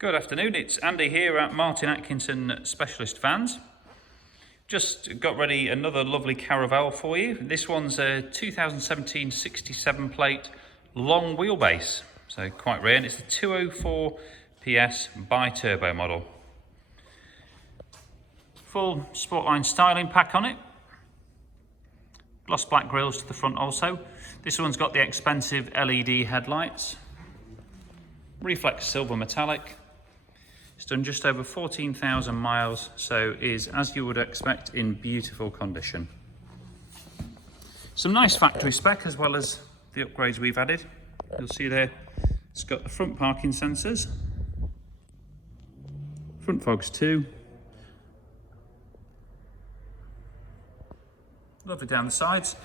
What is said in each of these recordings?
Good afternoon, it's Andy here at Martin Atkinson Specialist Vans. Just got ready another lovely Caravelle for you. This one's a 2017 67 plate long wheelbase, so quite rare, and it's the 204 PS bi-turbo model. Full Sportline styling pack on it. Gloss black grills to the front also. This one's got the expensive LED headlights. Reflex silver metallic. It's done just over 14,000 miles, so is, as you would expect, in beautiful condition. Some nice factory spec as well as the upgrades we've added. You'll see there, it's got the front parking sensors, front fogs too. Lovely down the sides.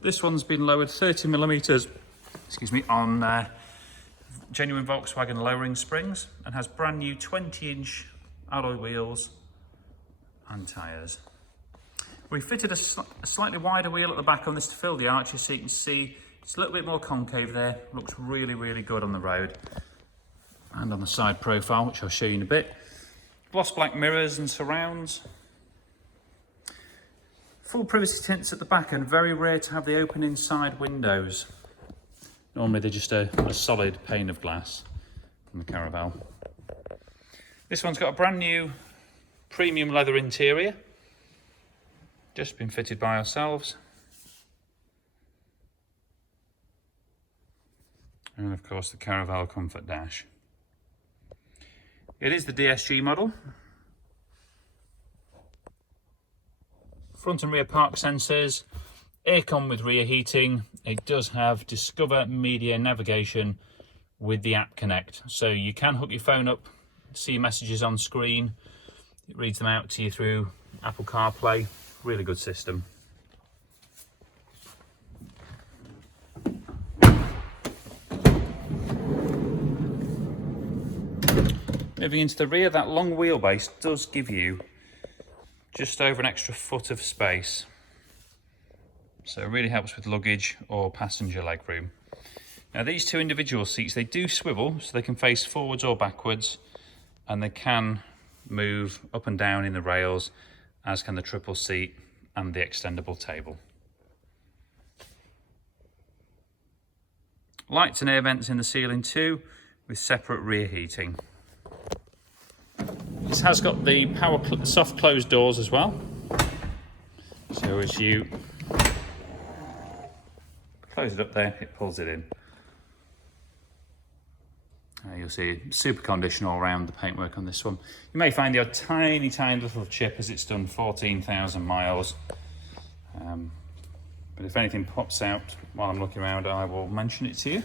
This one's been lowered 30mm, on genuine Volkswagen lowering springs and has brand new 20-inch alloy wheels and tyres. We fitted a slightly wider wheel at the back on this to fill the arches, so you can see it's a little bit more concave there. Looks really, really good on the road and on the side profile, which I'll show you in a bit. Gloss black mirrors and surrounds. Full privacy tints at the back, and very rare to have the open inside windows. Normally they're just a solid pane of glass from the Caravelle. This one's got a brand new premium leather interior, just been fitted by ourselves. And of course the Caravelle Comfort Dash. It is the DSG model. Front and rear park sensors, aircon with rear heating. It does have Discover Media navigation with the app Connect, so you can hook your phone up, see messages on screen. It reads them out to you through Apple CarPlay. Really good system. Moving into the rear, that long wheelbase does give you just over an extra foot of space. So it really helps with luggage or passenger legroom. Now these two individual seats, they do swivel, so they can face forwards or backwards, and they can move up and down in the rails, as can the triple seat and the extendable table. Lights and air vents in the ceiling too, with separate rear heating. This has got the power soft close doors as well. So as you close it up there, it pulls it in. You'll see super condition all around the paintwork on this one. You may find the odd tiny little chip as it's done 14,000 miles. But if anything pops out while I'm looking around, I will mention it to you.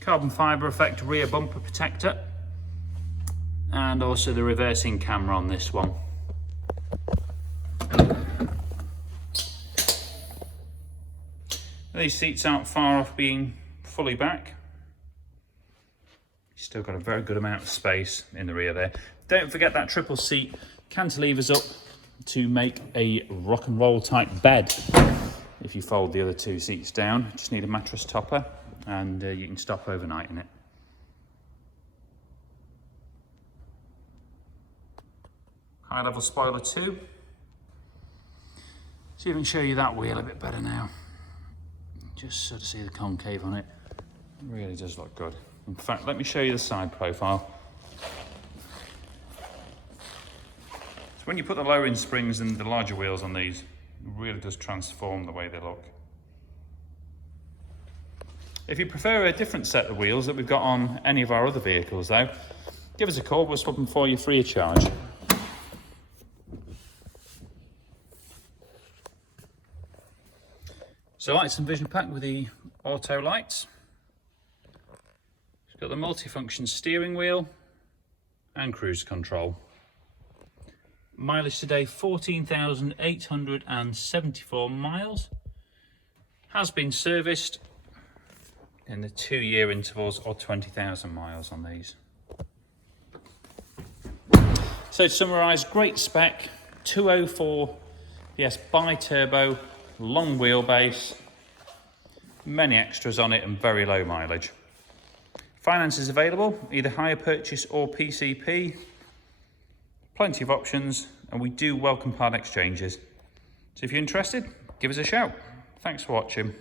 Carbon fibre effect rear bumper protector, and also the reversing camera on this one. These seats aren't far off being fully back. You've still got a very good amount of space in the rear there. Don't forget that triple seat cantilevers up to make a rock and roll type bed. If you fold the other two seats down, just need a mattress topper, and you can stop overnight in it. High level spoiler too. See if I can show you that wheel a bit better now. Just sort of see the concave on it. It really does look good. In fact, let me show you the side profile. So when you put the lowering springs and the larger wheels on these, it really does transform the way they look. If you prefer a different set of wheels that we've got on any of our other vehicles though, give us a call, we'll swap them for you free of charge. So lights and vision pack with the auto lights. It's got the multifunction steering wheel and cruise control. Mileage today 14,874 miles. Has been serviced in the 2-year intervals or 20,000 miles on these. So to summarise, great spec, 204 PS bi-turbo, long wheelbase, Many extras on it and very low mileage. Finance is available, either hire purchase or PCP. Plenty of options, and we do welcome part exchanges. So if you're interested, give us a shout. Thanks for watching.